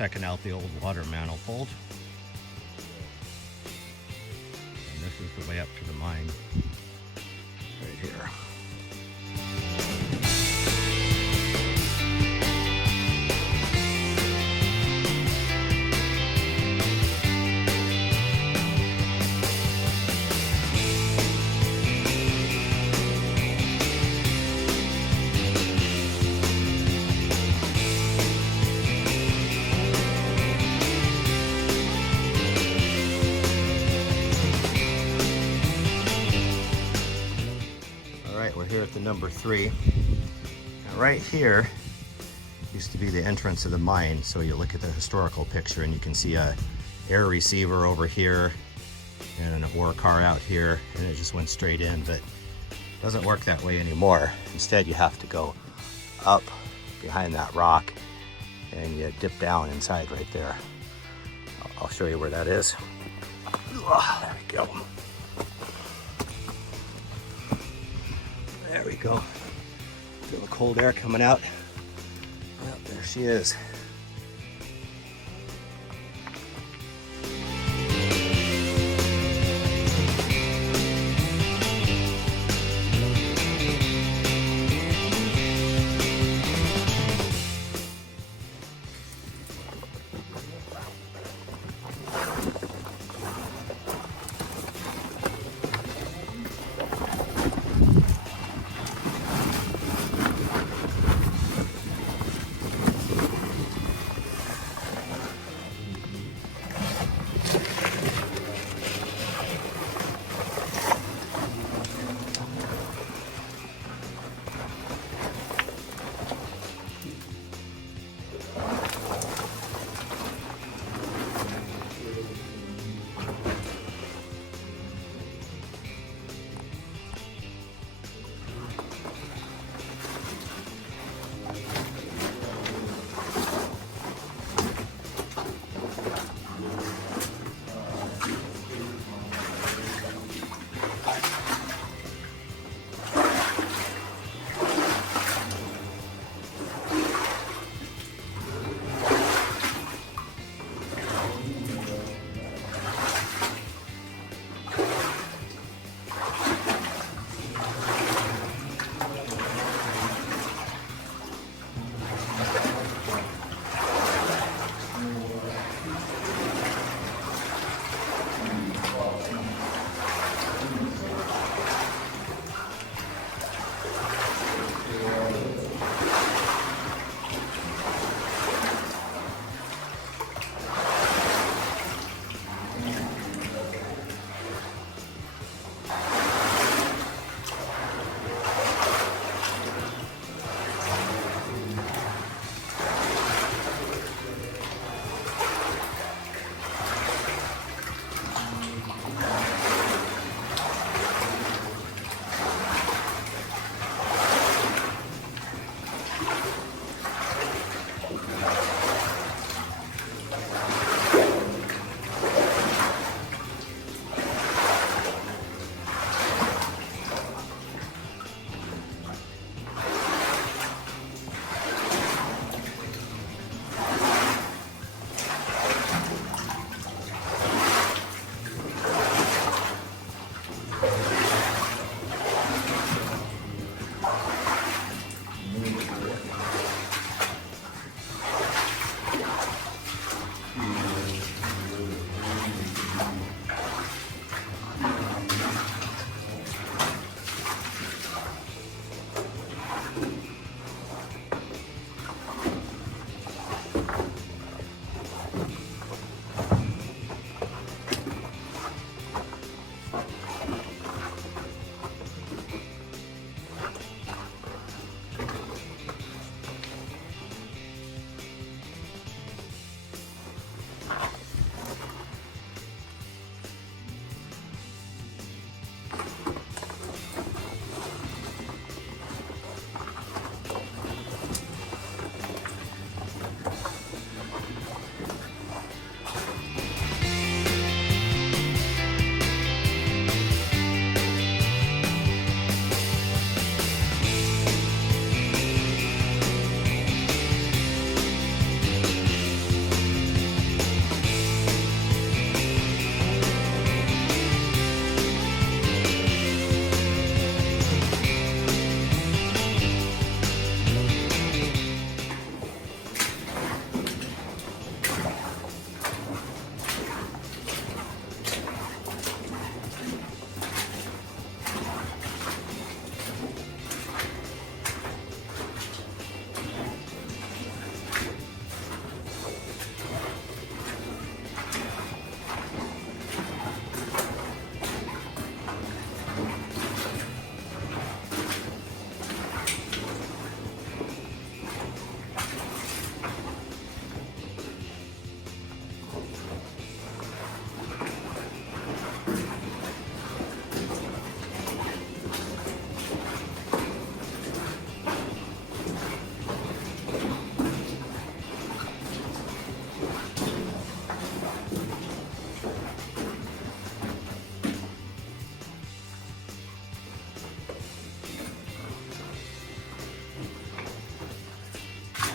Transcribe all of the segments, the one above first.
checking out the old water manifold. And this is the way up to the mine right here. We're here at the number 3. And right here used to be the entrance of the mine. So you look at the historical picture and you can see a air receiver over here and an ore car out here, and it just went straight in, but it doesn't work that way anymore. Instead, you have to go up behind that rock and you dip down inside right there. I'll show you where that is. There we go. There we go. Feel the cold air coming out. Well, there she is.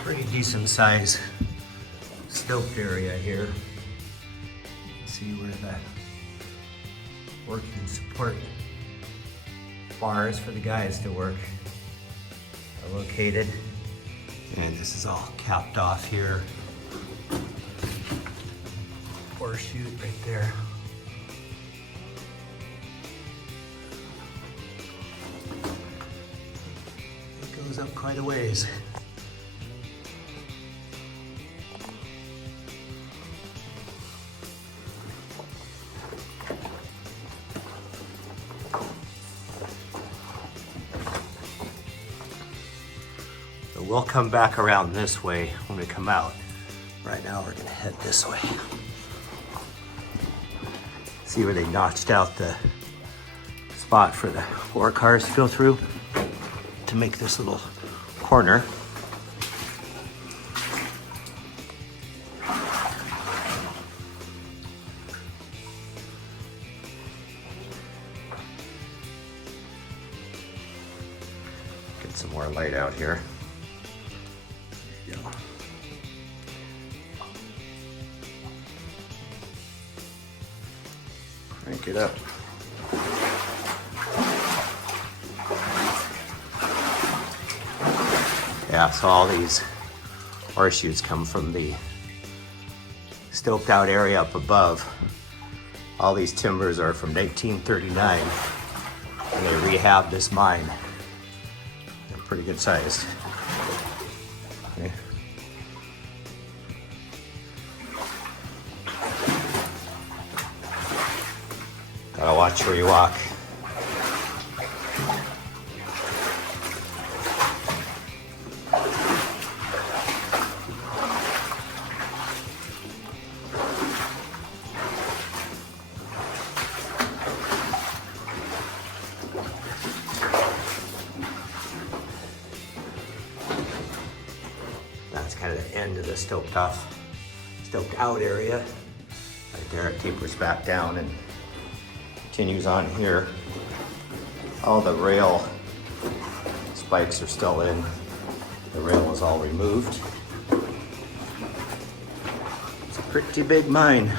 Pretty decent size stoped area here. See where the working support bars for the guys to work are located. And this is all capped off here. Or chute right there. It goes up quite a ways. So we'll come back around this way when we come out. Right now we're gonna head this way. See where they notched out the spot for the ore cars to go through to make this little corner. Get some more light out here. There you go. Crank it up. Yeah, so all these ore chutes come from the stoped out area up above. All these timbers are from 1939 when they rehabbed this mine. They're pretty good sized. Okay. Gotta watch where you walk. That's kind of the end of the stoped out area. Right there, it tapers back down and continues on here. All the rail spikes are still in. The rail is all removed. It's a pretty big mine.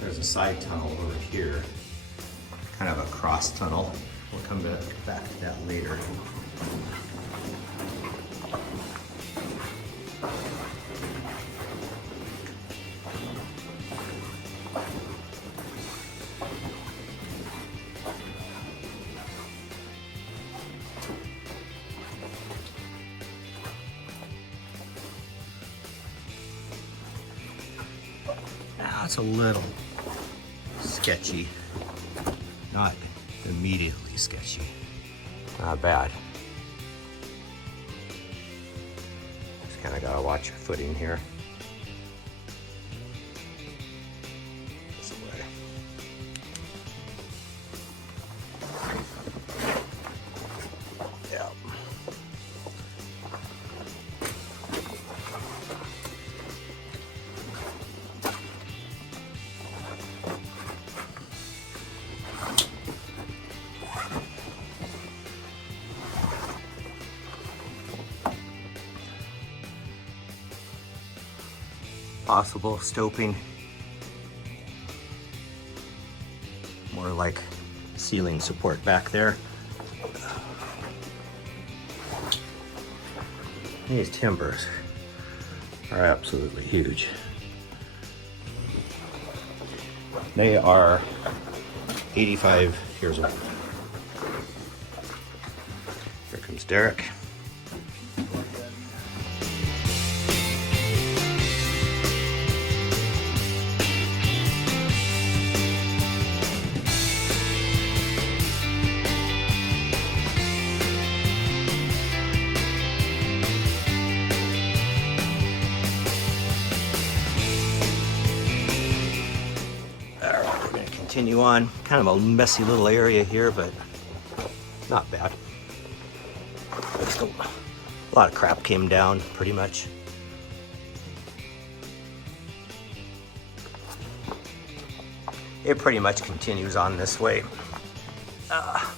There's a side tunnel over here, kind of a cross tunnel. We'll come back to that later. Now it's a little sketchy, not immediately sketchy, not bad. Just kind of gotta watch your footing here. This way. Yeah. Possible stoping, more like ceiling support back there. These timbers are absolutely huge. They are 85 years old. Here comes Derek. Continue on. Kind of a messy little area here, but not bad. A lot of crap came down, pretty much. It pretty much continues on this way.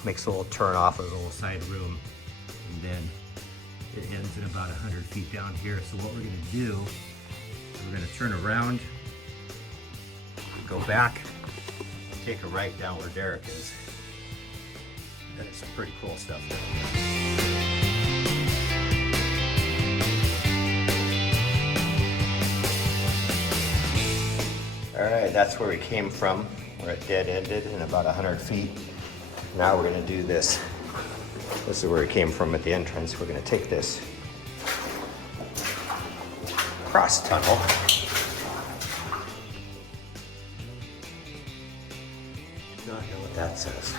Makes a little turn off of the little side room, and then it ends at about 100 feet down here. So what we're going to do, we're going to turn around, go back, take a right down where Derek is. That's some pretty cool stuff there. All right, that's where we came from, where it dead ended in about 100 feet. Now we're gonna do this. This is where we came from at the entrance. We're gonna take this cross tunnel. Not know what that says.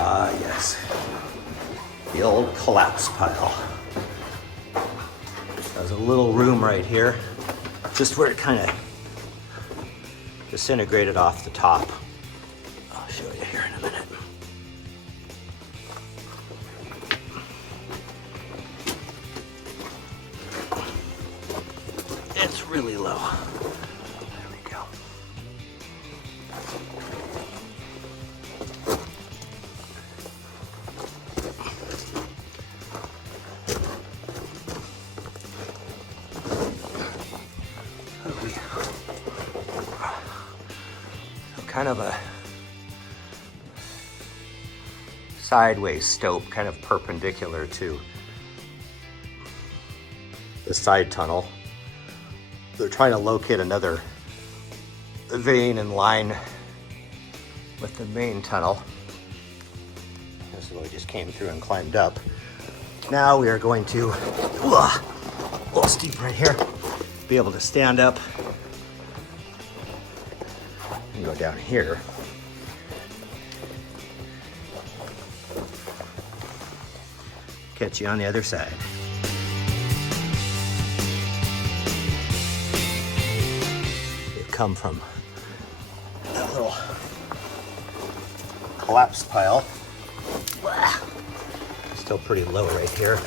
Ah, yes. The old collapse pile. There's a little room right here, just where it kind of disintegrated off the top. I'll show you here in a minute. It's really low. There we go. Kind of a sideways stope, kind of perpendicular to the side tunnel. They're trying to locate another vein in line with the main tunnel. This is what we just came through and climbed up. Now we are going to, a little steep right here, be able to stand up and go down here. Catch you on the other side. We've come from that little collapse pile. Still pretty low right here.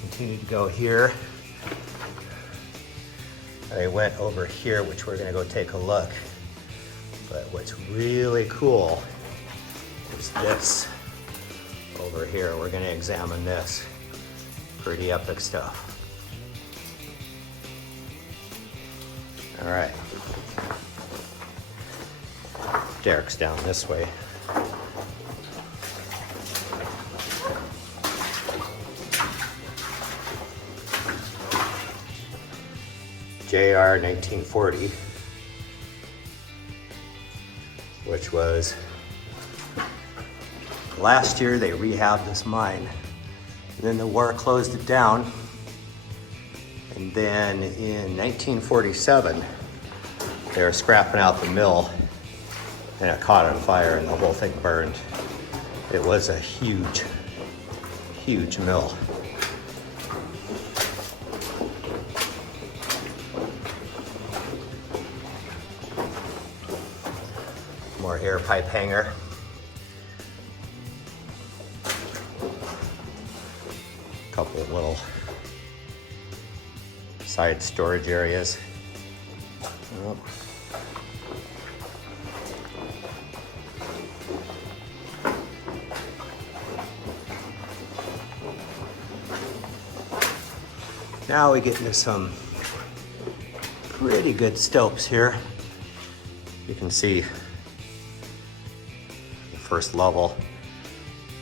Continue to go here. I went over here, which we're gonna go take a look. But what's really cool is this over here. We're gonna examine this. Pretty epic stuff. All right. Derek's down this way. JR 1940, which was last year. They rehabbed this mine, and then the war closed it down, and then in 1947 they were scrapping out the mill and it caught on fire and the whole thing burned. It was a huge mill. More air pipe hanger. Couple of little side storage areas. Oh. Now we get into some pretty good slopes here. You can see the first level.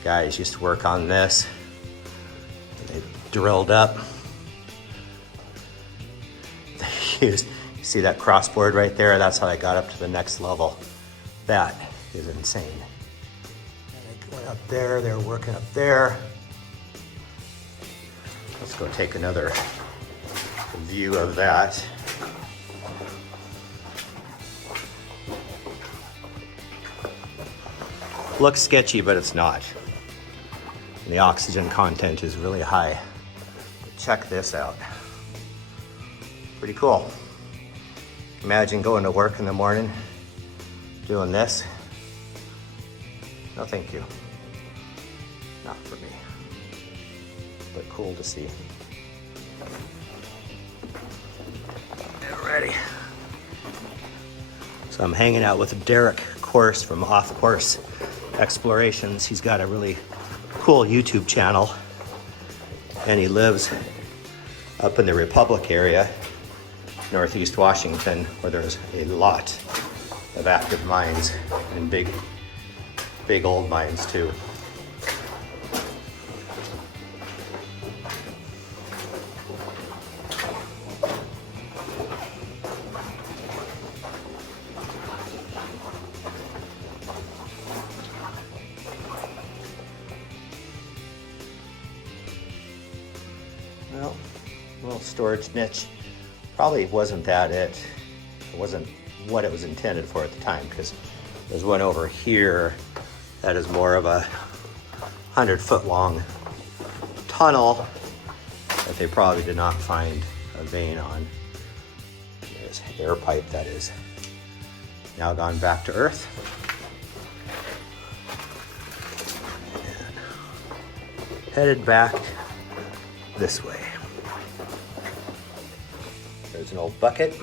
Guys used to work on this. They drilled up. They used, you see that crossboard right there? That's how I got up to the next level. That is insane. And they went up there, they were working up there. Let's go take another view of that. Looks sketchy, but it's not. And the oxygen content is really high. Check this out. Pretty cool. Imagine going to work in the morning, doing this. No, thank you. Not for me. But cool to see. Alrighty. So I'm hanging out with Derek Course from Off Course Explorations. He's got a really cool YouTube channel, and he lives up in the Republic area, Northeast Washington, where there's a lot of active mines and big old mines too. Well, little storage niche. Probably wasn't that it. It wasn't what it was intended for at the time, because there's one over here that is more of a 100-foot long tunnel that they probably did not find a vein on. There's air pipe that is now gone back to Earth. And headed back this way. There's an old bucket.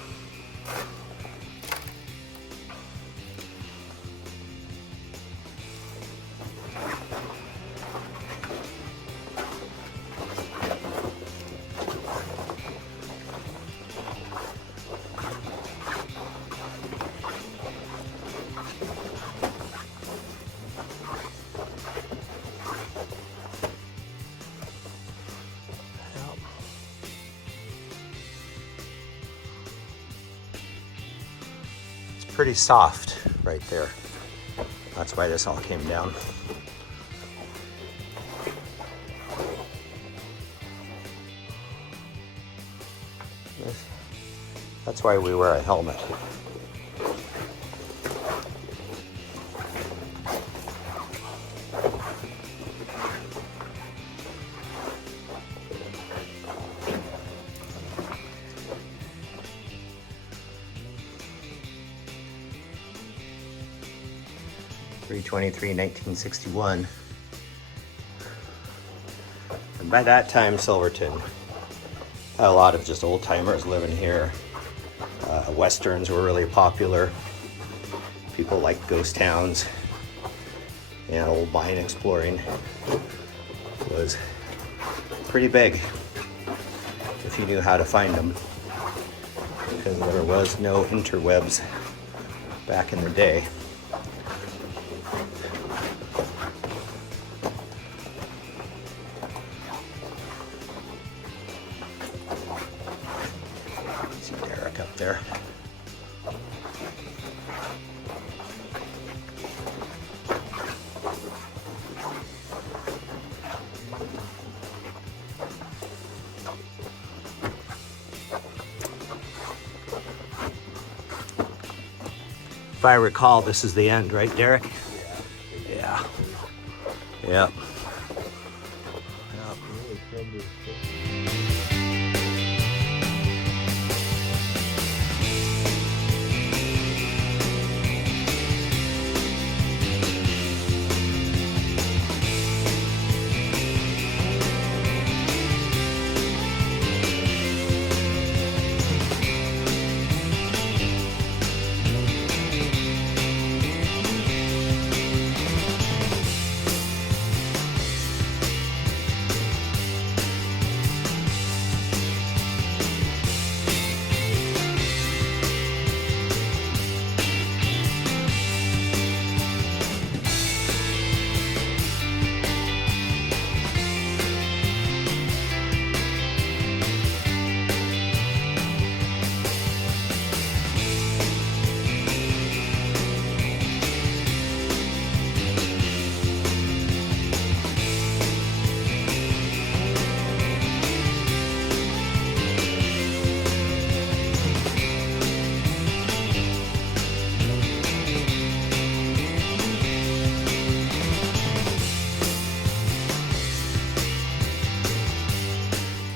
Pretty soft right there. That's why this all came down. That's why we wear a helmet. .323, 1961. And by that time, Silverton had a lot of just old timers living here. Westerns were really popular. People liked ghost towns, and old mine exploring was pretty big if you knew how to find them, because there was no interwebs back in the day. See Derek up there. If I recall, this is the end, right, Derek? Yeah. Yeah.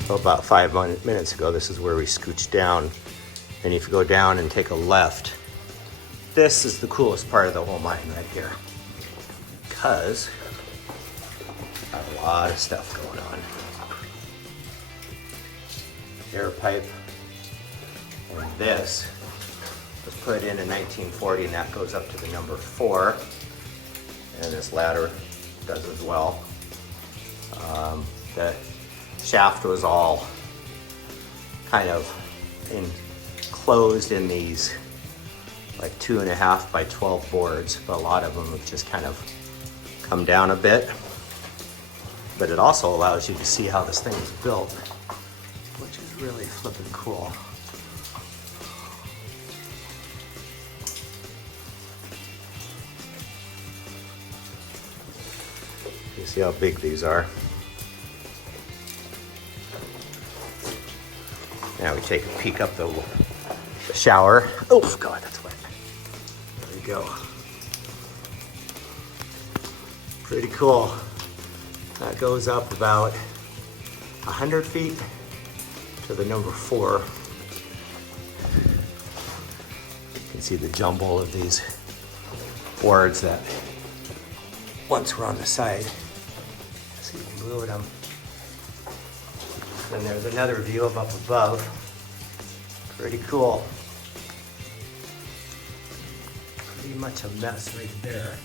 So about 5 minutes ago, this is where we scooched down. And if you go down and take a left, this is the coolest part of the whole mine right here. Because a lot of stuff going on. Air pipe. And this was put in 1940, and that goes up to the number 4. And this ladder does as well. The shaft was all kind of enclosed in these like 2.5 by 12 boards, but a lot of them have just kind of come down a bit. But it also allows you to see how this thing was built, which is really flippin' cool. You see how big these are. Now we take a peek up the shower. Oh God, that's wet. There we go. Pretty cool. That goes up about 100 feet to the number 4. You can see the jumble of these boards that once were on the side. So you can move them. Then there's another view of up above. Pretty cool. Pretty much a mess right there.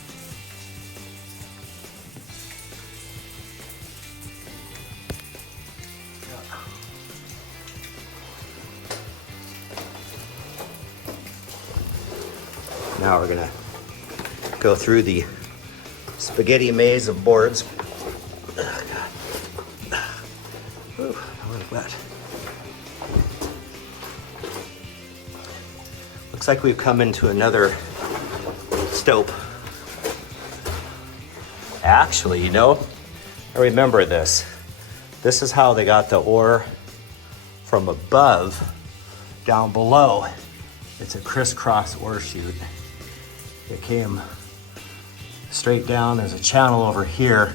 Now we're gonna go through the spaghetti maze of boards. Oh, God. Ooh, a little wet. Looks like we've come into another stope. Actually, you know, I remember this. This is how they got the ore from above down below. It's a crisscross ore chute. It came straight down. There's a channel over here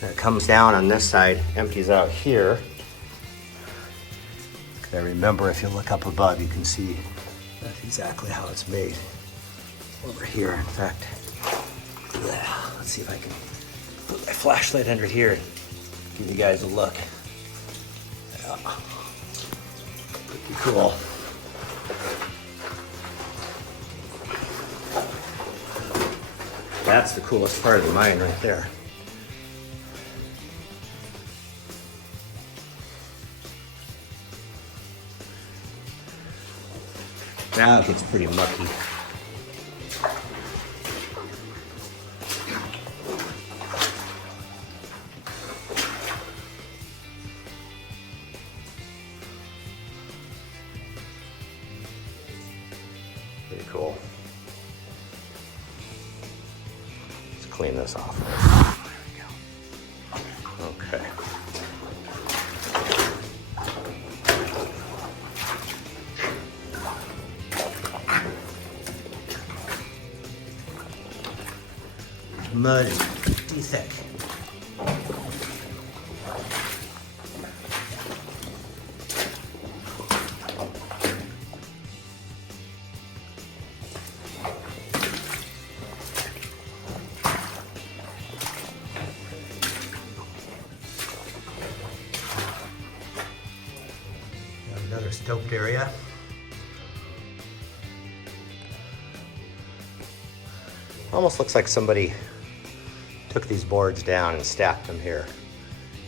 that comes down on this side, empties out here. I remember if you look up above, you can see that's exactly how it's made over here. In fact, let's see if I can put my flashlight under here and give you guys a look. Yeah. Pretty cool. That's the coolest part of the mine right there. Now it gets pretty mucky. Pretty cool. Clean this off. There we go. Okay. Mud is pretty thick. Another stoped area. Almost looks like somebody took these boards down and stacked them here.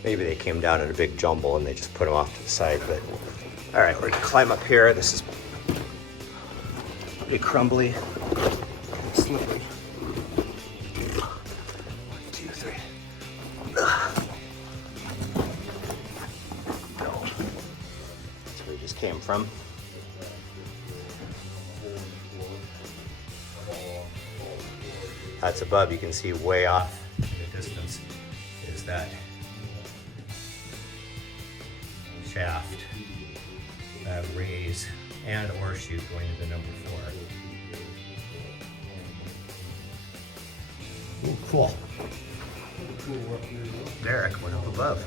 Maybe they came down in a big jumble and they just put them off to the side, but all right, we're gonna climb up here. This is pretty crumbly, slippery. 1, 2, 3. No. That's where we just came from. That's above. You can see way off in the distance is that shaft, that raise, and ore chute going to the number 4. Ooh, cool. Derek went up above.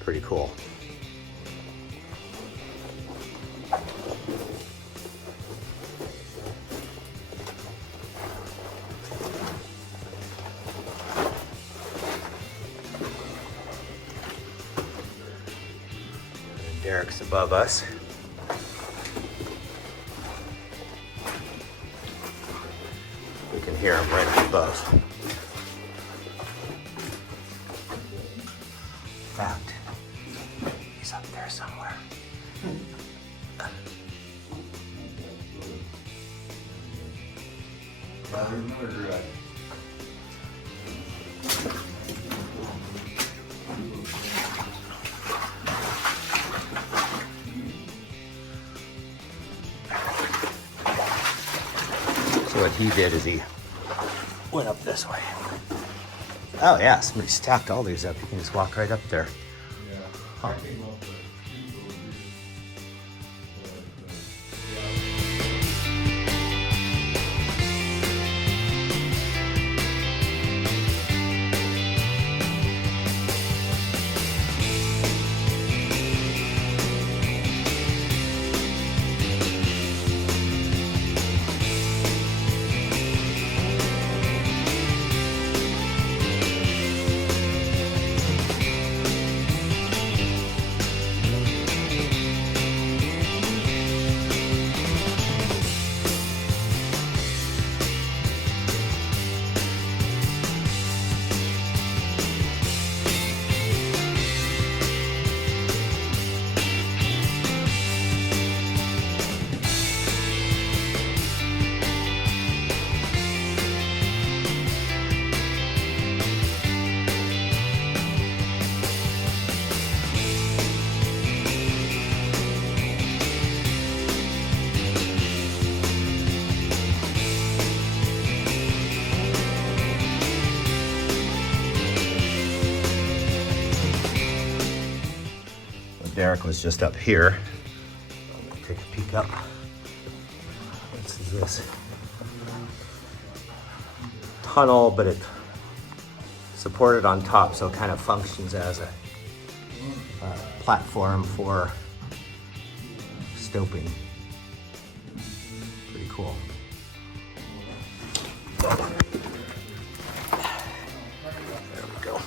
Pretty cool. And Derek's above us. We can hear him right up above. In fact, he's up there somewhere. So what he did is he went up this way. Oh yeah, somebody stacked all these up. You can just walk right up there. Huh. Derek was just up here. Take a peek up. What is this? Tunnel, but it supported on top, so it kind of functions as a platform for stoping. Pretty cool. There we go.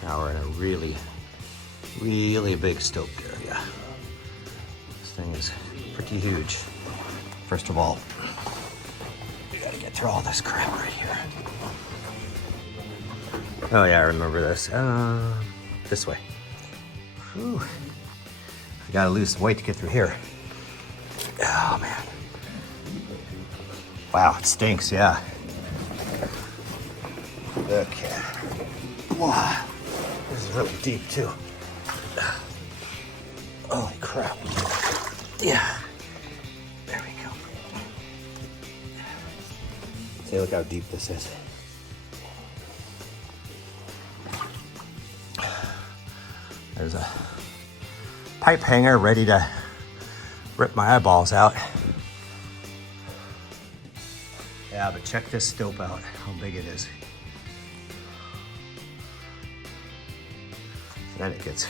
Now we're in a really, really big stope area. This thing is pretty huge. First of all, we gotta get through all this crap right here. Oh yeah, I remember this. This way. Whew. I gotta lose some weight to get through here. Oh man. Wow, it stinks, yeah. Okay. Wow. This is really deep too. Holy crap. Yeah. There we go. See, look how deep this is. There's a pipe hanger ready to rip my eyeballs out. Yeah, but check this stope out, how big it is. Then it gets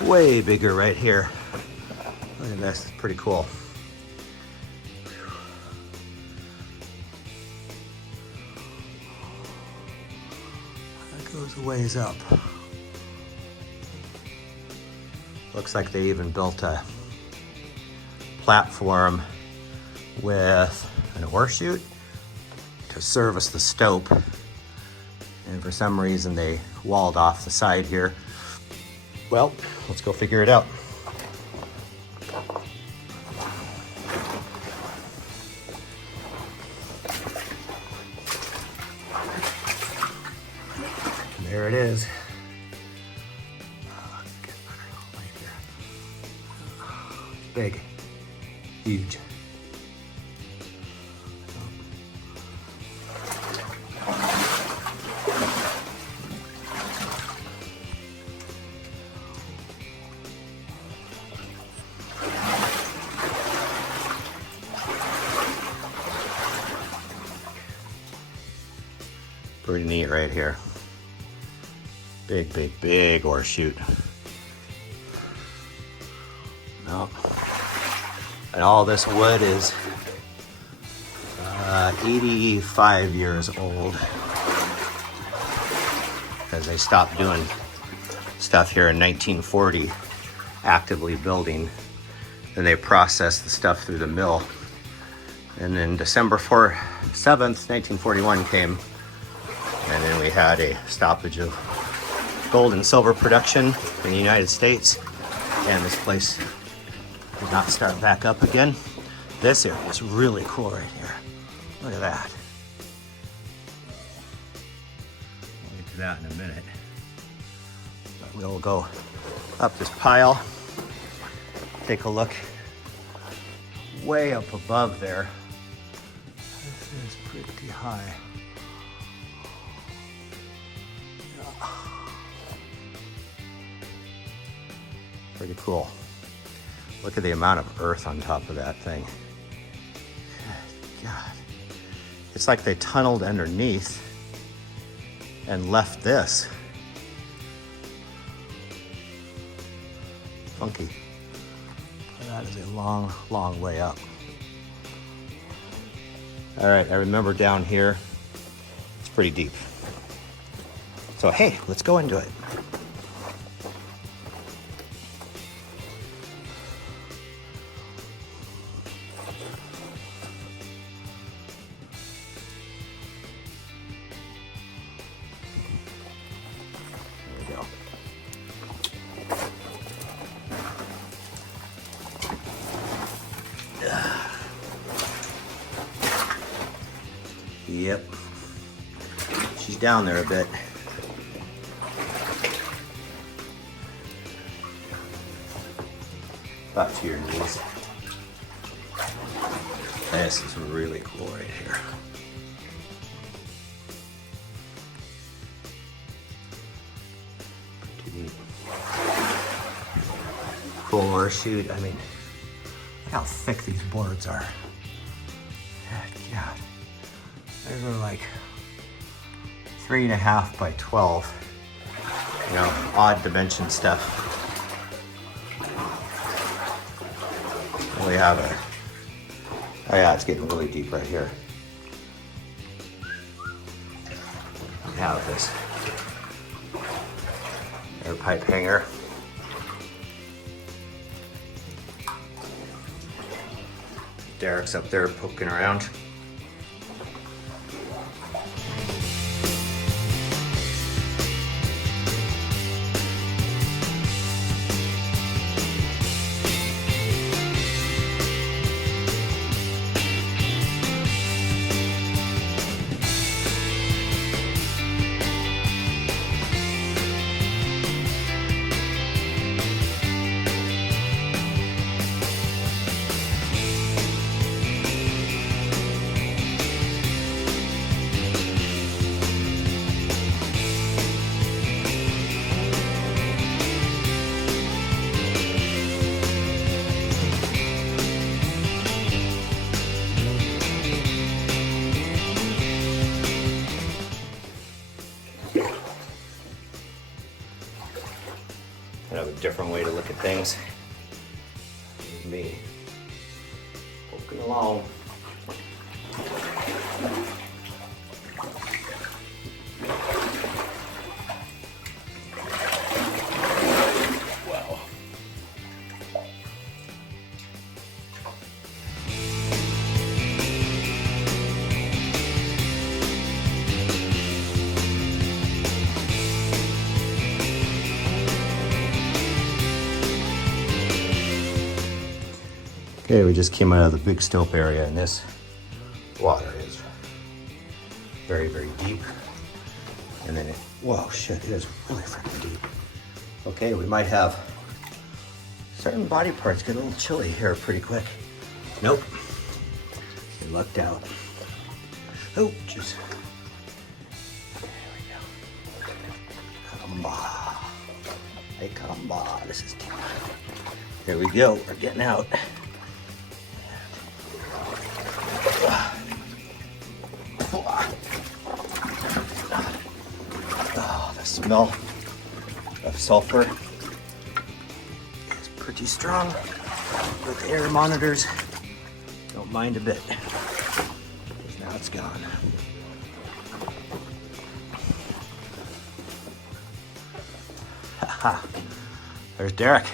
way bigger right here. Look at this, it's pretty cool. That goes a ways up. Looks like they even built a platform with an ore chute to service the stope. And for some reason they walled off the side here. Well, let's go figure it out. There it is. big, huge. Pretty neat right here. Big, big, big ore chute. No. And all this wood is 85 years old, because they stopped doing stuff here in 1940, actively building. Then they processed the stuff through the mill. And then December 7th, 1941 came, and then we had a stoppage of gold and silver production in the United States, and this place did not start back up again. This area is really cool right here. Look at that. We'll get to that in a minute. But we'll go up this pile, take a look way up above there. This is pretty high. Pretty cool. Look at the amount of earth on top of that thing. God. It's like they tunneled underneath and left this. Funky. That is a long, long way up. All right, I remember down here, it's pretty deep. So hey, let's go into it. Yep, she's down there a bit. About to your knees. This is really cool right here. Pretty neat. Cool ore chute. I mean, look how thick these boards are. God. These are like 3.5 by 12. You know, odd dimension stuff. We have a, oh yeah, it's getting really deep right here. We have this air pipe hanger. Derek's up there poking around. Kind of a different way to look at things. Here's me poking along. Wow. Okay, we just came out of the big stope area, and this water is very, very deep. And then whoa, shit, it is really freaking deep. Okay, we might have certain body parts get a little chilly here pretty quick. Nope. We lucked out. Oh, jeez. There we go. Caramba. Hey, caramba. This is deep. Here we go. We're getting out. Oh, the smell of sulfur is pretty strong with air monitors. Don't mind a bit, because now it's gone. Ha! There's Derek.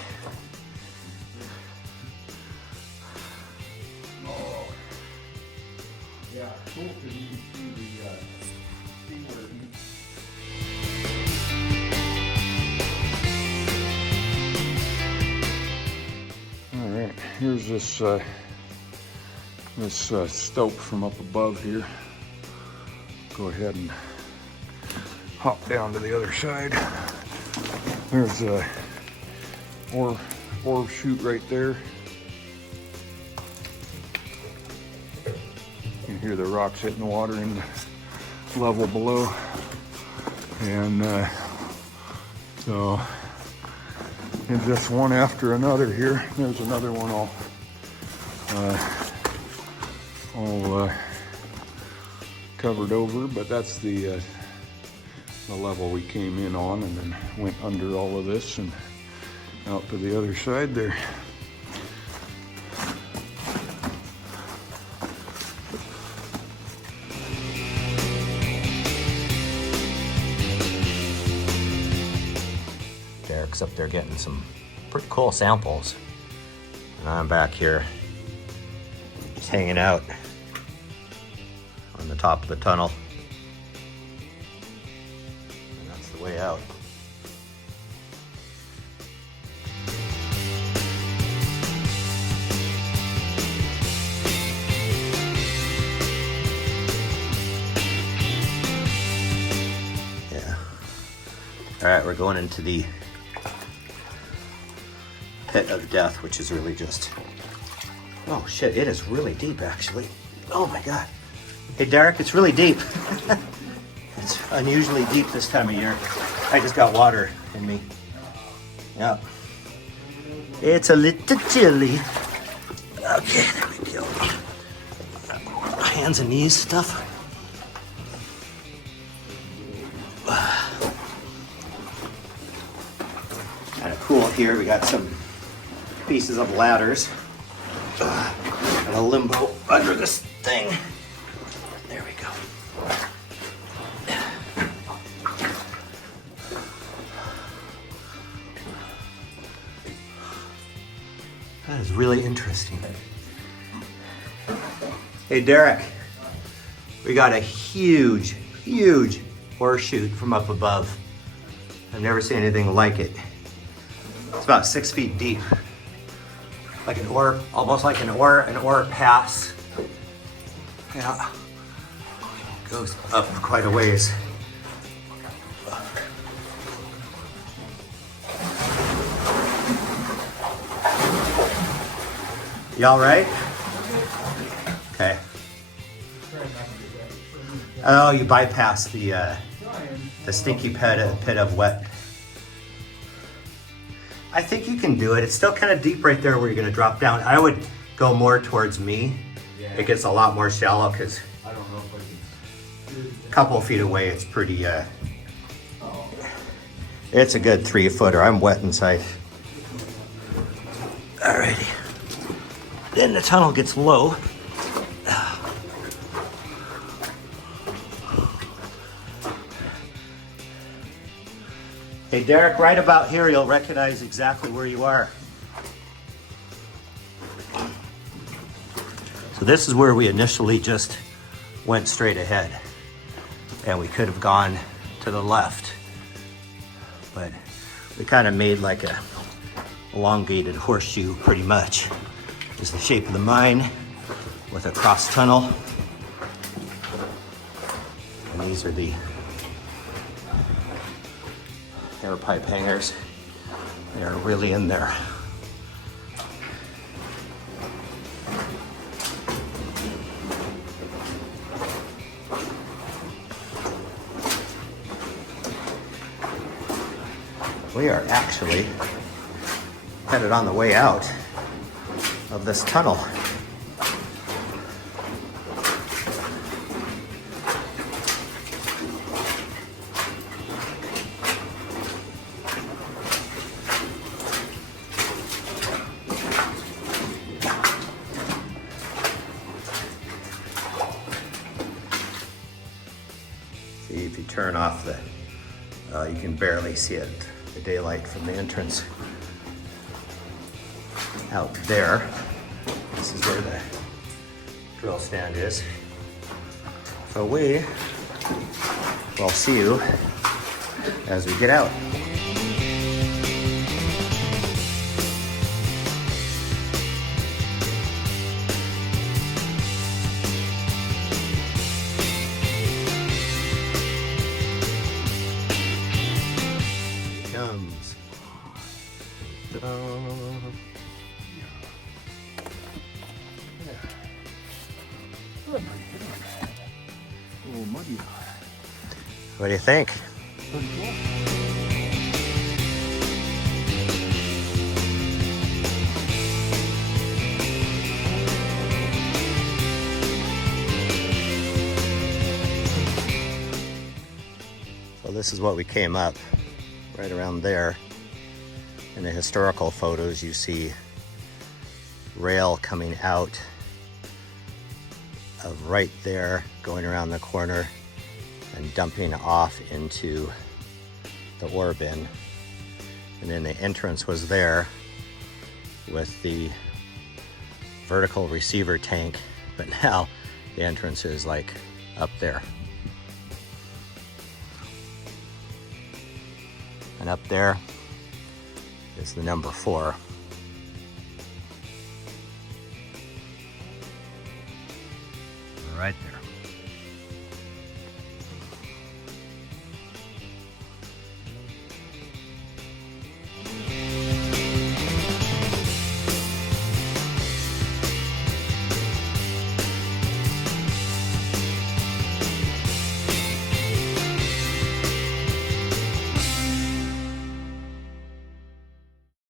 Oh, yeah, cool to see the seaweed. All right, here's this stope from up above here. Go ahead and hop down to the other side. There's a ore chute right there. You can hear the rocks hitting the water in the level below. And so it's just one after another here. There's another one all covered over, but that's the level we came in on, and then went under all of this and out to the other side there. Derek's up there getting some pretty cool samples. And I'm back here just hanging out on the top of the tunnel. And that's the way out. Yeah. All right, we're going into the pit of death, which is really just, oh shit, it is really deep actually. Oh my God. Hey Derek, it's really deep. It's unusually deep this time of year. I just got water in me. Yeah. It's a little chilly. Okay, there we go. Hands and knees stuff. Kind of cool here. We got some pieces of ladders and a limbo under this thing. There we go. That is really interesting. Hey Derek, we got a huge ore chute from up above. I've never seen anything like it. It's about 6 feet deep. Like an ore, almost like an ore pass. Yeah, goes up quite a ways. You all right? Okay. Oh, you bypassed the stinky pit of wet. I think you can do it. It's still kind of deep right there where you're gonna drop down. I would go more towards me. Yeah. It gets a lot more shallow because I don't know if I can. a couple of feet away, it's pretty, it's a good 3 footer. I'm wet inside. Alrighty. Then the tunnel gets low. Hey Derek, right about here, you'll recognize exactly where you are. So this is where we initially just went straight ahead. And we could have gone to the left. But we kind of made like a elongated horseshoe pretty much. Is the shape of the mine with a cross tunnel. And these are the air pipe hangers. They're really in there. We are actually headed on the way out of this tunnel. See, if you turn off the, you can barely see it, the daylight from the entrance out there. This is where the drill stand is. So we will see you as we get out. Comes. Oh, muddy. What do you think? Pretty cool. So this is what we came up right around there. In the historical photos, you see rail coming out of right there, going around the corner and dumping off into the ore bin. And then the entrance was there with the vertical receiver tank, but now the entrance is like up there. And up there is the number 4. Right there.